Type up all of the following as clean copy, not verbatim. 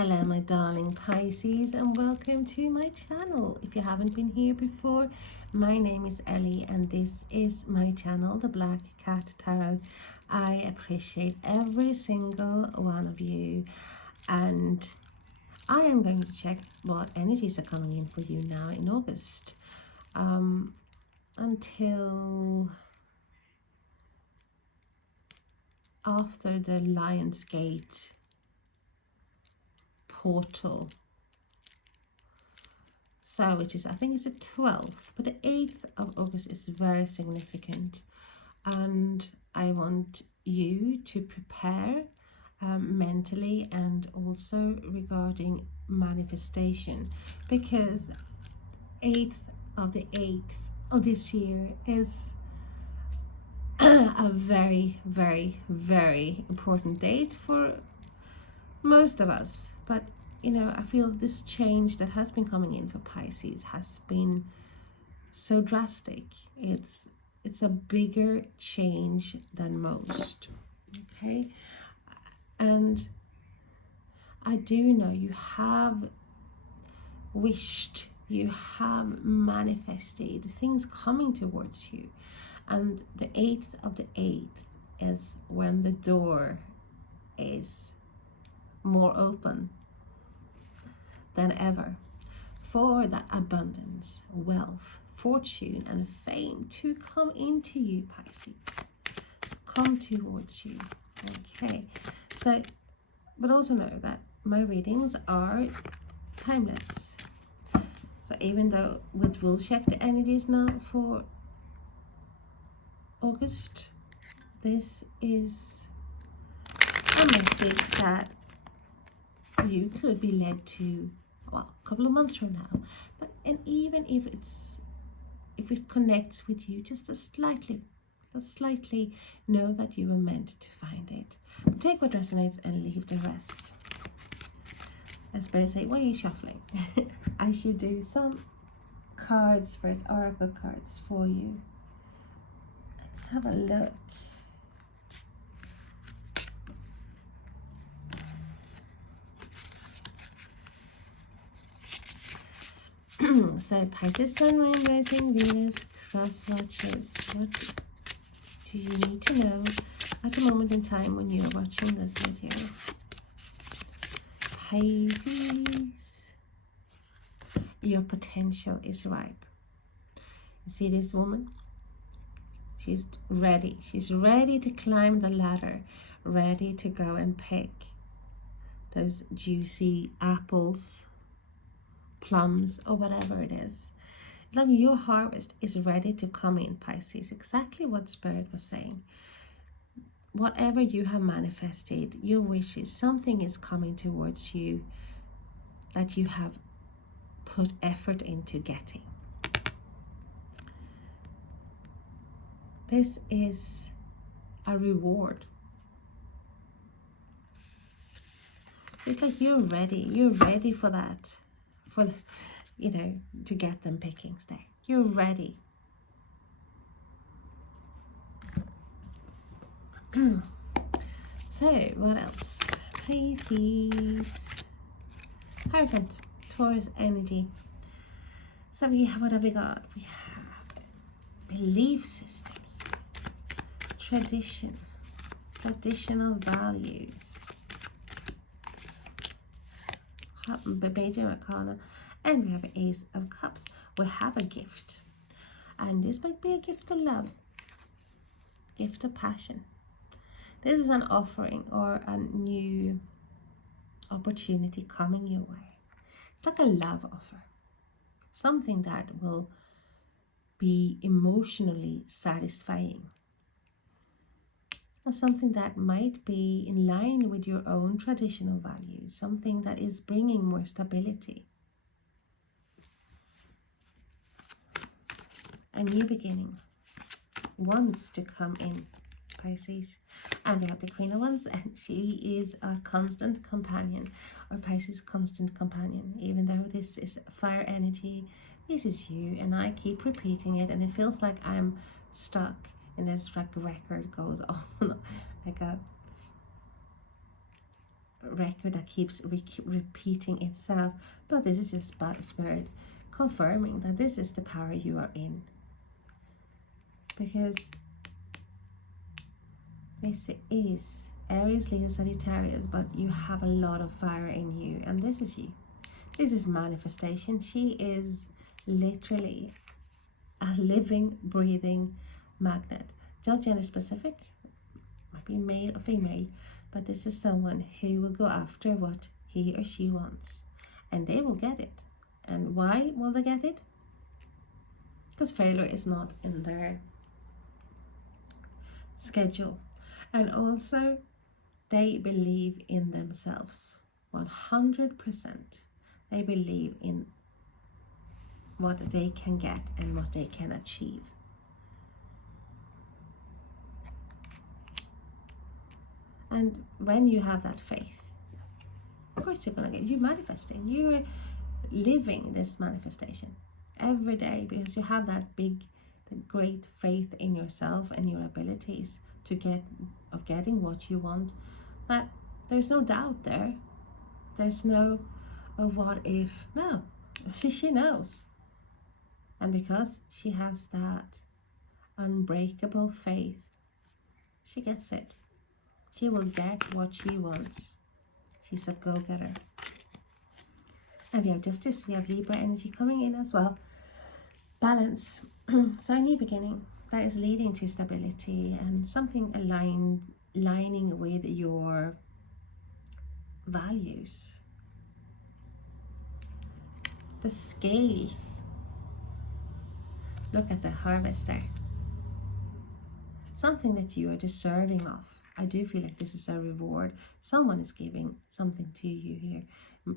Hello my darling Pisces, and welcome to my channel. If you haven't been here before, my name is Ellie and this is my channel, the Black Cat Tarot. I appreciate every single one of you, and I am going to check what energies are coming in for you now in August until after the Lionsgate portal, so which is, I think it's the 12th, but the 8th of August is very significant, and I want you to prepare mentally and also regarding manifestation, because 8th of the 8th of this year is a very, very, very important date for most of us. But you know, I feel this change that has been coming in for Pisces has been so drastic. It's a bigger change than most. Okay, and I do know you have wished, you have manifested things coming towards you, and the 8th of the 8th is when the door is more open than ever for that abundance, wealth, fortune and fame to come into you, Pisces, come towards you. Okay, so but also know that my readings are timeless, so even though we will check the energies now for August, this is a message that you could be led to, well, a couple of months from now. But and even if it connects with you just a slightly, know that you were meant to find it. But take what resonates and leave the rest. As Spirit say, why are you shuffling? I should do some cards first, oracle cards for you. Let's have a look. So Pisces, Sun, Moon, Rising, Venus, crosswatchers. What do you need to know at the moment in time when you are watching this video? Pisces, your potential is ripe. You see this woman? She's ready. She's ready to climb the ladder, ready to go and pick those juicy apples, plums, or whatever it is. It's like your harvest is ready to come in, Pisces. Exactly what Spirit was saying. Whatever you have manifested, your wishes, something is coming towards you that you have put effort into getting. This is a reward. It's like you're ready for that, for the, you know, to get them pickings there. You're ready. So what else? Pisces, Hierophant, Taurus energy. So what have we got? We have belief systems, tradition, traditional values, major arcana, and we have an Ace of Cups. We have a gift, and this might be a gift of love, gift of passion. This is an offering or a new opportunity coming your way. It's like a love offer, something that will be emotionally satisfying, or something that might be in line with your own traditional values, something that is bringing more stability. A new beginning wants to come in, Pisces. And we have the Queen of Wands, and she is our constant companion, or Pisces' constant companion. Even though this is fire energy, this is you, and I keep repeating it, and it feels like I'm stuck in this record goes on like a record that keeps repeating itself, but this is just spirit confirming that this is the power you are in, because this is Aries, Leo, Sagittarius, but you have a lot of fire in you, and this is you. This is manifestation. She is literally a living, breathing magnet. Not gender specific, might be male or female, but this is someone who will go after what he or she wants, and they will get it. And why will they get it? Because failure is not in their schedule. And also, they believe in themselves 100%. They believe in what they can get and what they can achieve. And when you have that faith, of course you're going to get, you're manifesting, you're living this manifestation every day, because you have that big, great faith in yourself and your abilities to getting what you want, that there's no doubt there. There's no, oh, what if? No, she knows. And because she has that unbreakable faith, she gets it. She will get what she wants. She's a go-getter. And we have Justice, we have Libra energy coming in as well. Balance. So a new beginning that is leading to stability and something aligning with your values. The scales. Look at the harvester. Something that you are deserving of. I do feel like this is a reward. Someone is giving something to you here.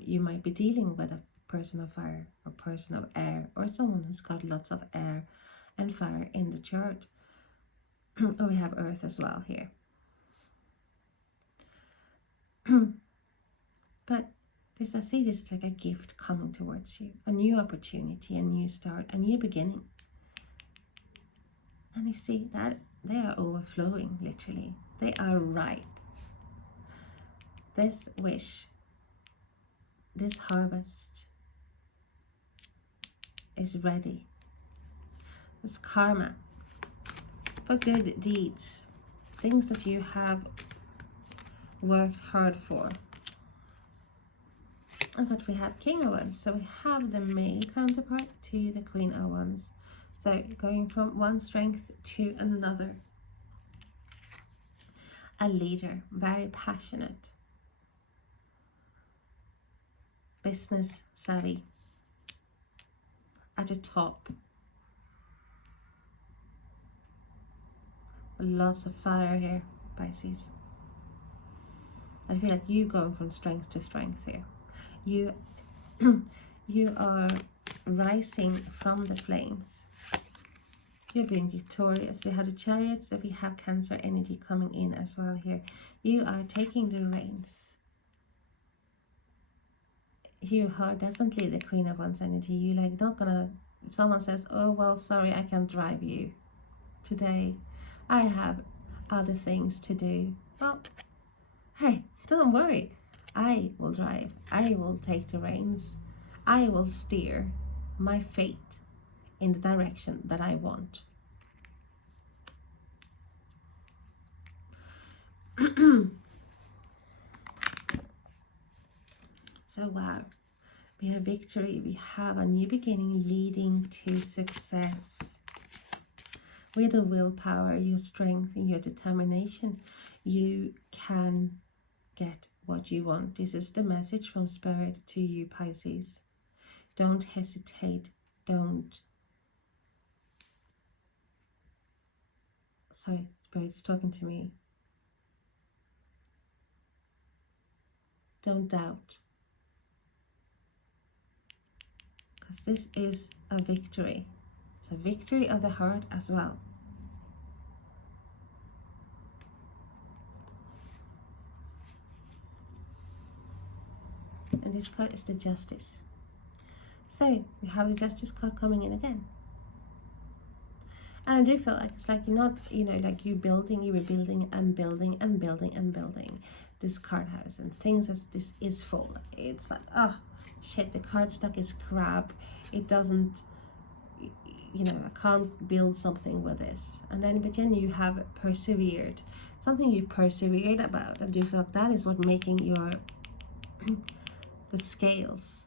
You might be dealing with a person of fire or person of air, or someone who's got lots of air and fire in the chart. Or we have earth as well here. But I see this like a gift coming towards you, a new opportunity, a new start, a new beginning. And you see that they are overflowing, literally. They are ripe. This wish, this harvest is ready. This karma for good deeds, things that you have worked hard for. And what we have, King of Wands. So we have the male counterpart to the Queen of Wands. So going from one strength to another. A leader, very passionate, business savvy, at the top. Lots of fire here, Pisces. I feel like you going from strength to strength here. You are rising from the flames. You're being victorious. We have the Chariots, so we have Cancer energy coming in as well here. You are taking the reins. You are definitely the Queen of Wands energy. You like not gonna, if someone says, oh well, sorry, I can't drive you today, I have other things to do. Well, hey, don't worry. I will drive. I will take the reins. I will steer my fate in the direction that I want. So wow, we have victory. We have a new beginning leading to success. With the willpower, your strength, and your determination, you can get what you want. This is the message from Spirit to you, Pisces. Don't hesitate. Sorry, Spirit is talking to me. Don't doubt. Because this is a victory. It's a victory of the heart as well. And this card is the Justice. So we have the Justice card coming in again. And I do feel like it's like you're not, like you're building and building and building and building. this card house and things as this is full. It's like, oh shit, the card stock is crap. It doesn't, you know, I can't build something with this. And then, but then you have persevered, something you persevered about. I do feel like that is what making your the scales,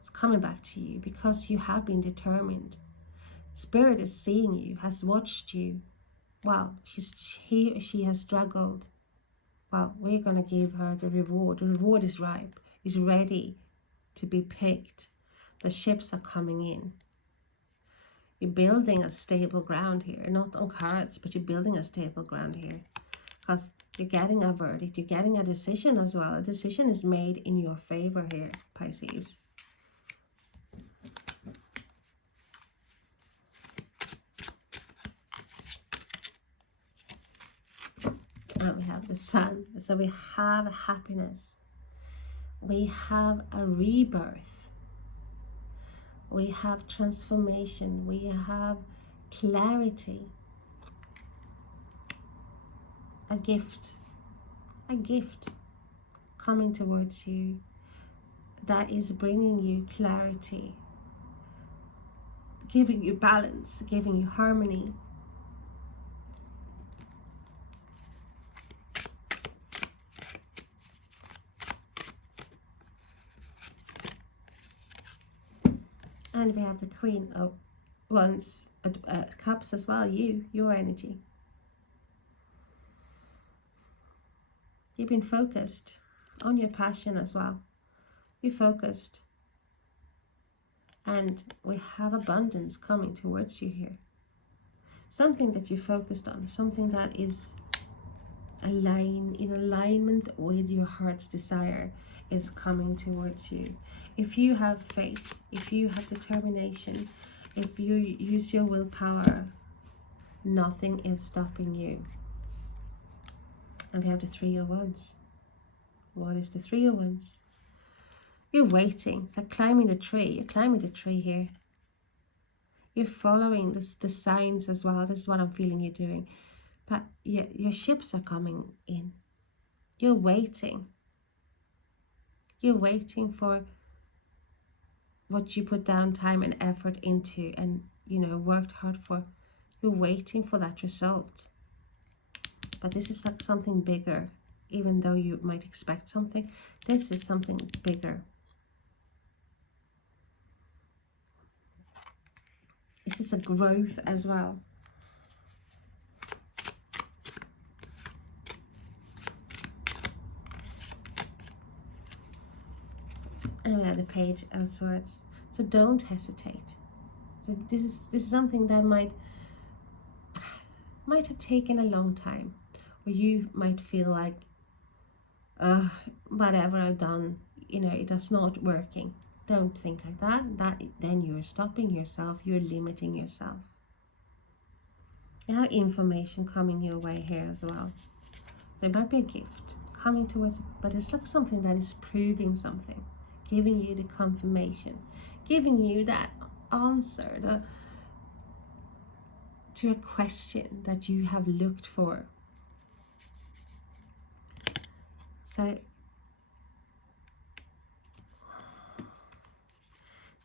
it's coming back to you because you have been determined. Spirit is seeing you, has watched you. Wow, she has struggled. Well, we're gonna give her the reward. The reward is ripe, is ready to be picked. The ships are coming in. You're building a stable ground here, not on cards, but you're building a stable ground here. Because you're getting a verdict, you're getting a decision as well. A decision is made in your favor here, Pisces. And we have the sun. So we have happiness. We have a rebirth. We have transformation. We have clarity. A gift coming towards you that is bringing you clarity, giving you balance, giving you harmony. And we have the Queen of Wands, Cups as well, your energy. You've been focused on your passion as well. You're focused. And we have abundance coming towards you here. Something that you focused on, something that is in alignment with your heart's desire is coming towards you. If you have faith, if you have determination, if you use your willpower, nothing is stopping you. And we have the Three of Wands. What is the Three of Wands? You're waiting. It's like climbing the tree. You're climbing the tree here. You're following the signs as well. This is what I'm feeling you're doing. But your ships are coming in. You're waiting. You're waiting for what you put down time and effort into and, you know, worked hard for. You're waiting for that result. But this is like something bigger. Even though you might expect something, this is something bigger. This is a growth as well. And we have the Page of Swords. So don't hesitate. So this is something that might have taken a long time, or you might feel like, whatever I've done, you know, it is not working. Don't think like that. Then you're stopping yourself. You're limiting yourself. You have information coming your way here as well. So it might be a gift coming towards, but it's like something that is proving something, giving you the confirmation, giving you that answer to a question that you have looked for. So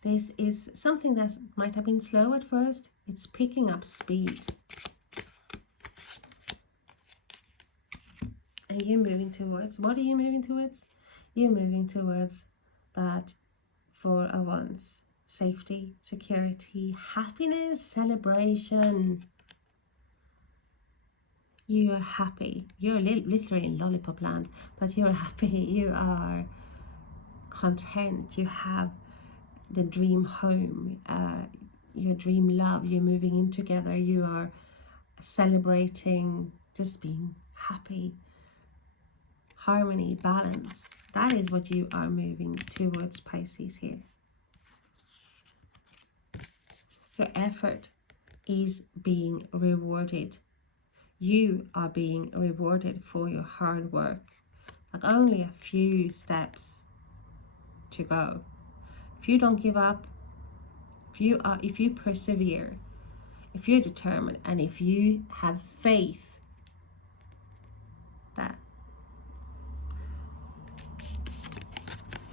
this is something that might have been slow at first. It's picking up speed. And you're moving towards, what are you moving towards? You're moving towards that Four of Wands. Safety, security, happiness, celebration. You are happy. You're literally in lollipop land, but you're happy. You are content. You have the dream home, your dream love. You're moving in together. You are celebrating, just being happy. Harmony, balance. That is what you are moving towards, Pisces, here. Your effort is being rewarded. You are being rewarded for your hard work. Like only a few steps to go. If you don't give up, if you persevere, if you're determined, and if you have faith that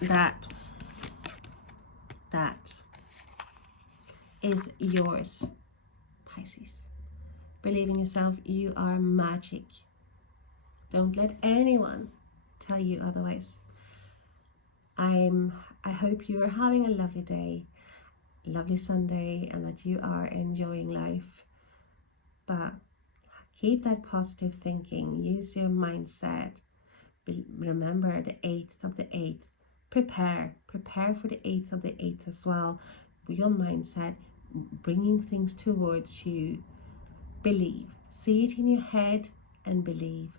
that is yours, Pisces. Believe in yourself. You are magic. Don't let anyone tell you otherwise. I hope you are having a lovely day, lovely Sunday, and that you are enjoying life. But keep that positive thinking. Use your mindset. Remember the 8th of the 8th. Prepare for the 8th of the 8th as well. Your mindset, bringing things towards you. Believe. See it in your head and believe.